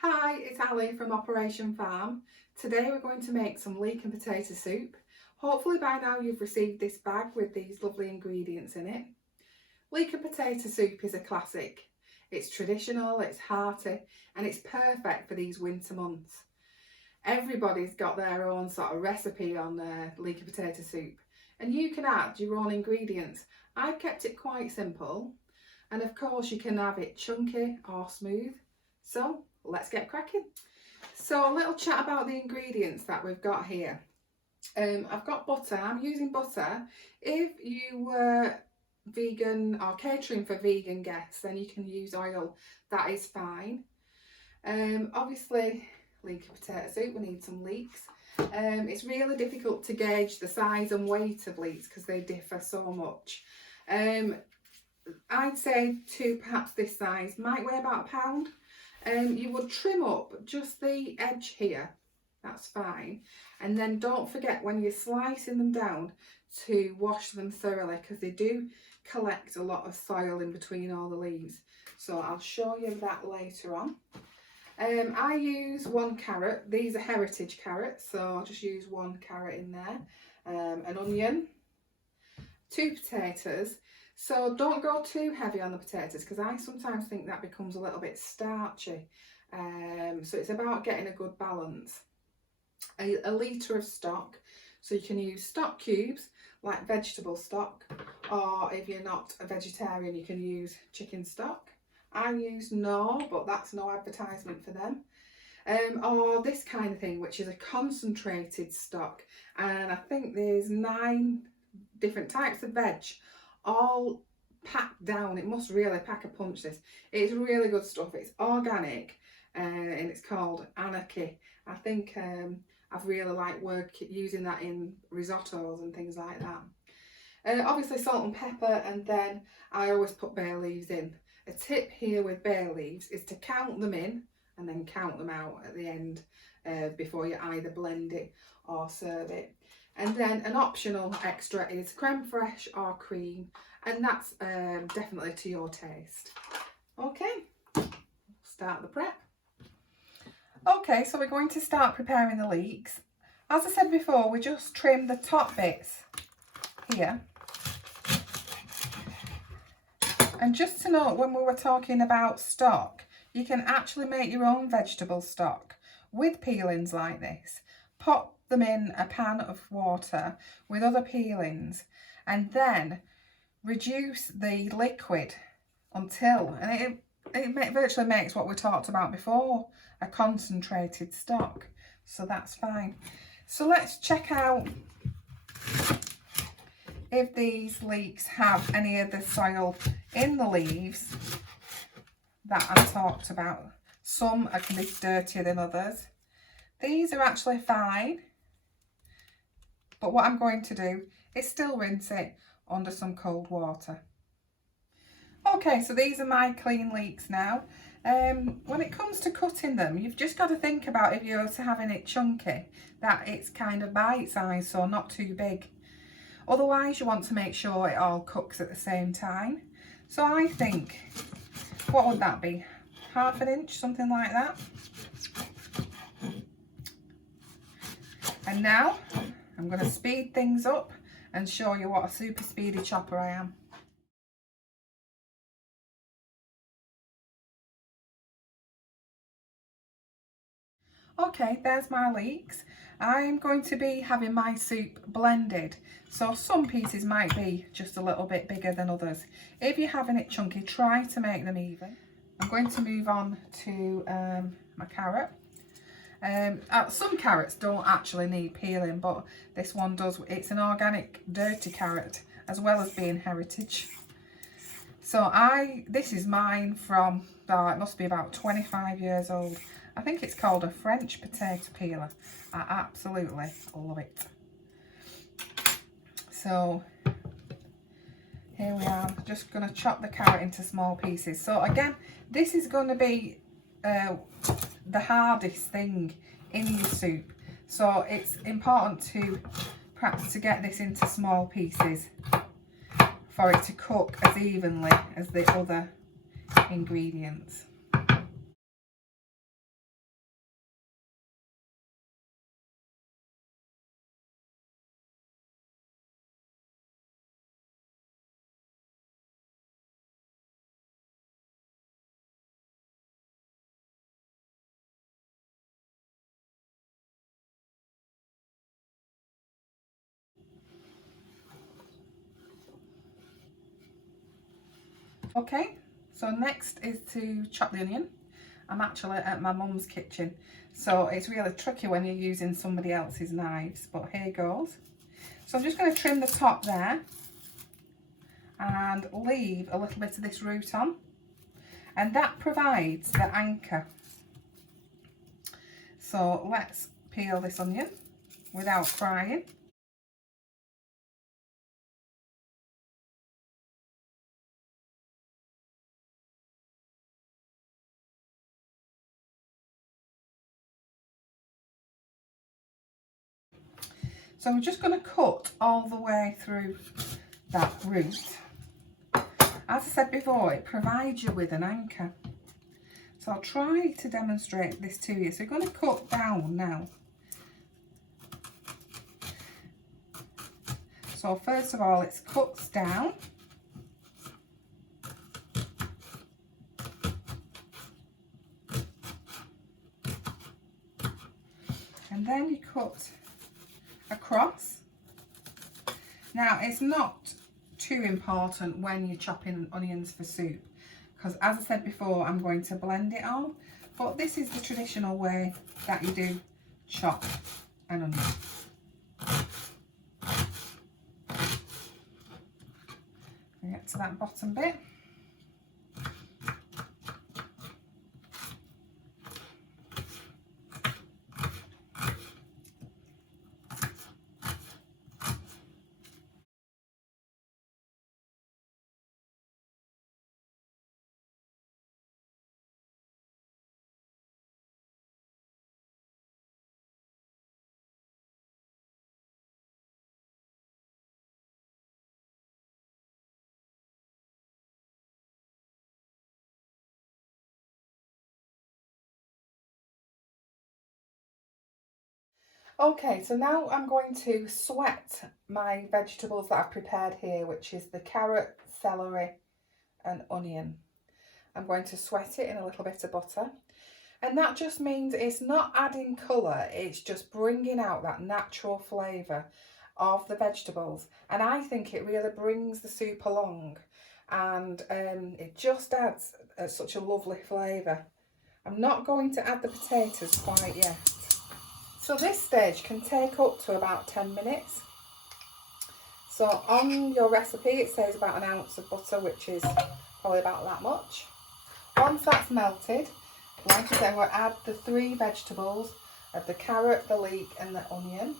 Hi, it's Ali from Operation Farm. Today we're going to make some leek and potato soup. Hopefully by now you've received this bag with these lovely ingredients in it. Leek and potato soup is a classic. It's traditional, it's hearty, and it's perfect for these winter months. Everybody's got their own sort of recipe on leek and potato soup, and you can add your own ingredients. I've kept it quite simple, and of course you can have it chunky or smooth. So let's get cracking. So a little chat about the ingredients that we've got here. I've got butter. I'm using butter. If you were vegan or catering for vegan guests, then you can use oil. That is fine. Obviously, leek and potato soup, we need some leeks. It's really difficult to gauge the size and weight of leeks because they differ so much. I'd say two, perhaps this size, might weigh about £1. You would trim up just the edge here, that's fine, and then don't forget when you're slicing them down to wash them thoroughly because they do collect a lot of soil in between all the leaves. So I'll show you that later on. I use 1 carrot. These are heritage carrots, so I'll just use 1 carrot in there, an onion, 2 potatoes. So don't go too heavy on the potatoes because I sometimes think that becomes a little bit starchy. So it's about getting a good balance. A litre of stock. So you can use stock cubes like vegetable stock, or if you're not a vegetarian you can use chicken stock. I use Nov, but that's no advertisement for them. Or this kind of thing, which is a concentrated stock. And I think there's 9 different types of veg, all packed down. It must really pack a punch, this. It's really good stuff. It's organic, and it's called Anarchy. I think I've really liked using that in risottos and things like that. Obviously salt and pepper, and then I always put bay leaves in. A tip here with bay leaves is to count them in and then count them out at the end before you either blend it or serve it. And then an optional extra is creme fraiche or cream, and that's definitely to your taste. Okay, start the prep. Okay, so we're going to start preparing the leeks. As I said before, we just trim the top bits here. And just to note, when we were talking about stock, you can actually make your own vegetable stock with peelings like this. Pop them in a pan of water with other peelings and then reduce the liquid until, and it virtually makes what we talked about before, a concentrated stock. So that's fine. So let's check out if these leeks have any of the soil in the leaves that I talked about. Some can be dirtier than others. These are actually fine, but what I'm going to do is still rinse it under some cold water. Okay, so these are my clean leeks now. When it comes to cutting them, you've just got to think about, if you're having it chunky, that it's kind of bite-sized, so not too big. Otherwise, you want to make sure it all cooks at the same time. So I think, what would that be? ½ an inch, something like that. And now I'm going to speed things up and show you what a super speedy chopper I am. Okay, there's my leeks. I'm going to be having my soup blended, so some pieces might be just a little bit bigger than others. If you're having it chunky, try to make them even. I'm going to move on to my carrot. Some carrots don't actually need peeling, but this one does. It's an organic dirty carrot as well as being heritage. So this is mine from, it must be about 25 years old. I think it's called a French potato peeler. I absolutely love it. So here we are, just going to chop the carrot into small pieces. So again, this is going to be the hardest thing in your soup. So it's important to perhaps to get this into small pieces for it to cook as evenly as the other ingredients. Okay, so next is to chop the onion. I'm actually at my mum's kitchen, so it's really tricky when you're using somebody else's knives, but here goes. So I'm just going to trim the top there and leave a little bit of this root on, and that provides the anchor. So let's peel this onion without frying. So I'm just going to cut all the way through that root. As I said before, it provides you with an anchor. So I'll try to demonstrate this to you. So you're going to cut down now. So first of all, it cuts down. And then you cut across. Now it's not too important when you're chopping onions for soup, because as I said before, I'm going to blend it all, but this is the traditional way that you do chop an onion. We get to that bottom bit. Okay, so now I'm going to sweat my vegetables that I've prepared here, which is the carrot, celery and onion. I'm going to sweat it in a little bit of butter. And that just means it's not adding colour, it's just bringing out that natural flavour of the vegetables. And I think it really brings the soup along, and it just adds such a lovely flavour. I'm not going to add the potatoes quite yet. So this stage can take up to about 10 minutes. So on your recipe it says about 1 ounce of butter, which is probably about that much. Once that's melted, like I said, we'll add the 3 vegetables of the carrot, the leek and the onion.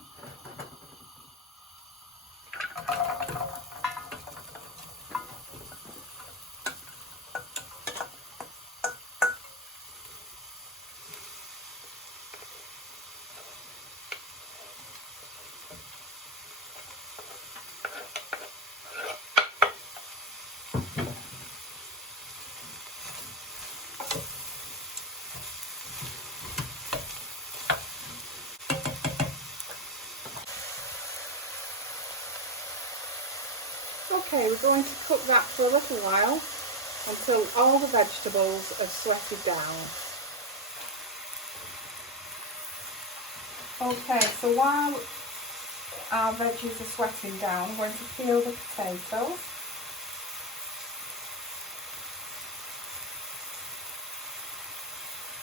Okay, we're going to cook that for a little while until all the vegetables have sweated down. Okay, so while our veggies are sweating down, I'm going to peel the potatoes.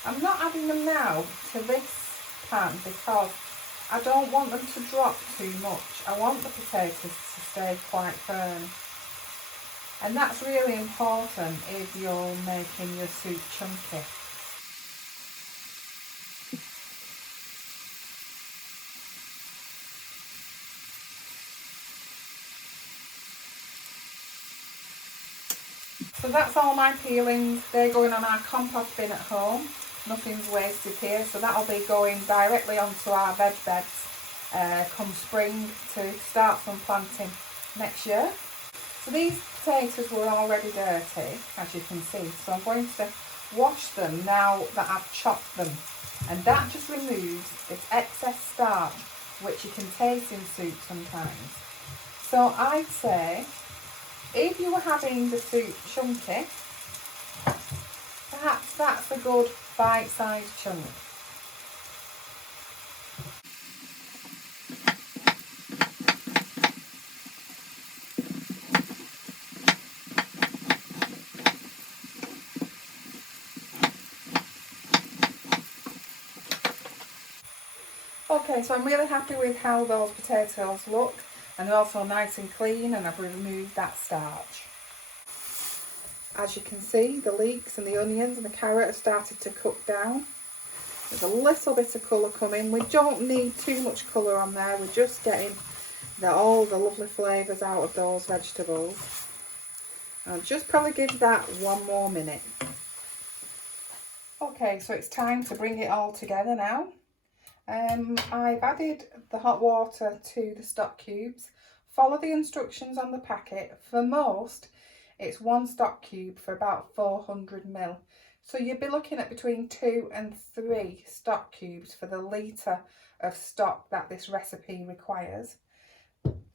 I'm not adding them now to this pan because I don't want them to drop too much. I want the potatoes to stay quite firm. And that's really important if you're making your soup chunky. So that's all my peelings. They're going on our compost bin at home. Nothing's wasted here, so that'll be going directly onto our veg beds come spring to start some planting next year. So these potatoes were already dirty, as you can see, so I'm going to wash them now that I've chopped them, and that just removes this excess starch which you can taste in soup sometimes. So I'd say if you were having the soup chunky, perhaps that's a good bite-sized chunk. Okay, so I'm really happy with how those potatoes look, and they're also nice and clean, and I've removed that starch. As you can see, the leeks and the onions and the carrot have started to cook down. There's a little bit of colour coming. We don't need too much colour on there. We're just getting all the lovely flavours out of those vegetables. I'll just probably give that 1 more minute. Okay, so it's time to bring it all together now. I've added the hot water to the stock cubes. Follow the instructions on the packet. For most, it's 1 stock cube for about 400 ml. So you'd be looking at between 2 and 3 stock cubes for the litre of stock that this recipe requires.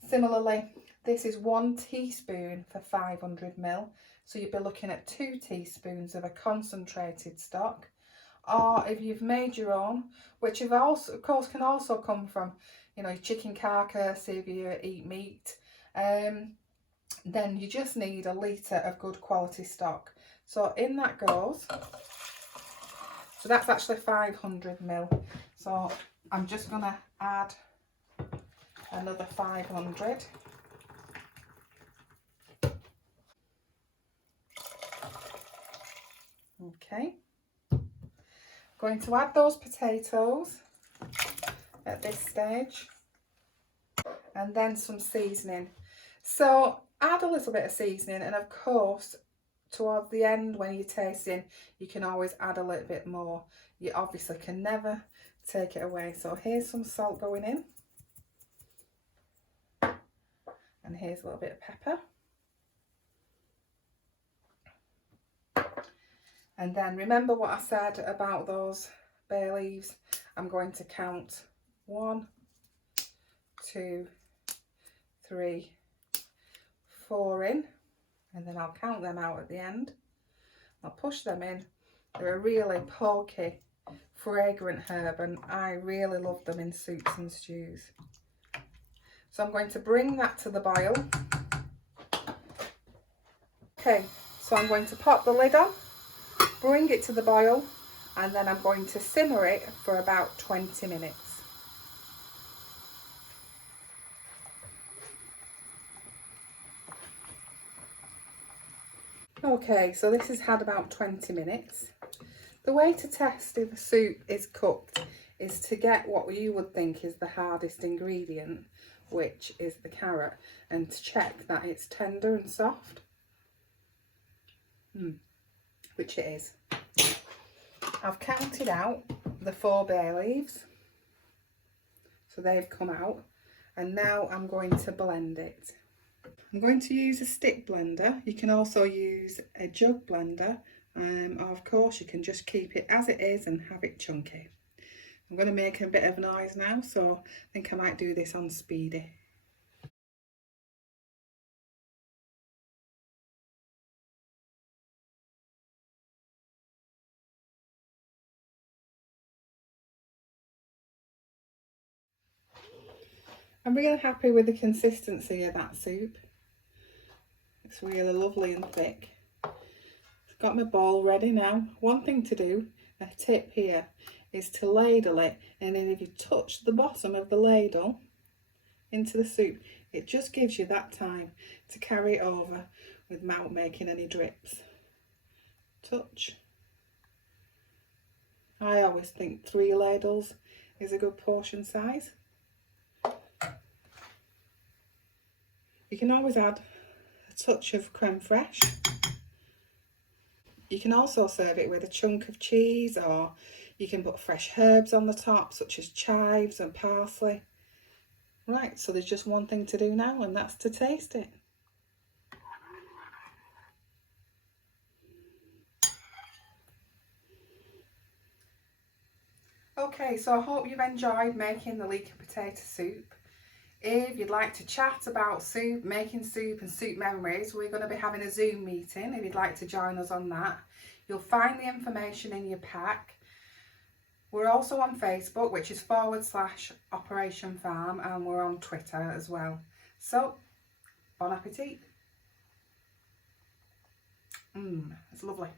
Similarly, this is 1 teaspoon for 500 ml. So you'd be looking at 2 teaspoons of a concentrated stock. Or if you've made your own, which of course can also come from, you know, chicken carcass if you eat meat, then you just need a litre of good quality stock. So in that goes. So that's actually 500 ml. So I'm just going to add another 500. Okay. Going to add those potatoes at this stage, and then some seasoning. So add a little bit of seasoning, and of course towards the end when you're tasting you can always add a little bit more. You obviously can never take it away. So here's some salt going in, and here's a little bit of pepper, and then remember what I said about those bay leaves. I'm going to count 1, 2, 3, 4 in, and then I'll count them out at the end. I'll push them in. They're a really pokey, fragrant herb, and I really love them in soups and stews. So I'm going to bring that to the boil. Okay, so I'm going to pop the lid on, bring it to the boil, and then I'm going to simmer it for about 20 minutes. Okay, so this has had about 20 minutes. The way to test if a soup is cooked is to get what you would think is the hardest ingredient, which is the carrot, and to check that it's tender and soft, which it is. I've counted out the 4 bay leaves, so they've come out, and now I'm going to blend it. I'm going to use a stick blender. You can also use a jug blender, or of course you can just keep it as it is and have it chunky. I'm going to make a bit of noise now, so I think I might do this on speedy. I'm really happy with the consistency of that soup. It's really lovely and thick. I've got my bowl ready now. One thing to do, a tip here, is to ladle it, and then if you touch the bottom of the ladle into the soup, it just gives you that time to carry it over without making any drips. Touch. I always think 3 ladles is a good portion size. You can always add a touch of creme fraiche. You can also serve it with a chunk of cheese, or you can put fresh herbs on the top such as chives and parsley. Right, so there's just one thing to do now, and that's to taste it. Okay, so I hope you've enjoyed making the leek and potato soup. If you'd like to chat about soup, making soup and soup memories, we're going to be having a Zoom meeting if you'd like to join us on that. You'll find the information in your pack. We're also on Facebook, which is /Operation Farm, and we're on Twitter as well. So, bon appetit. It's lovely.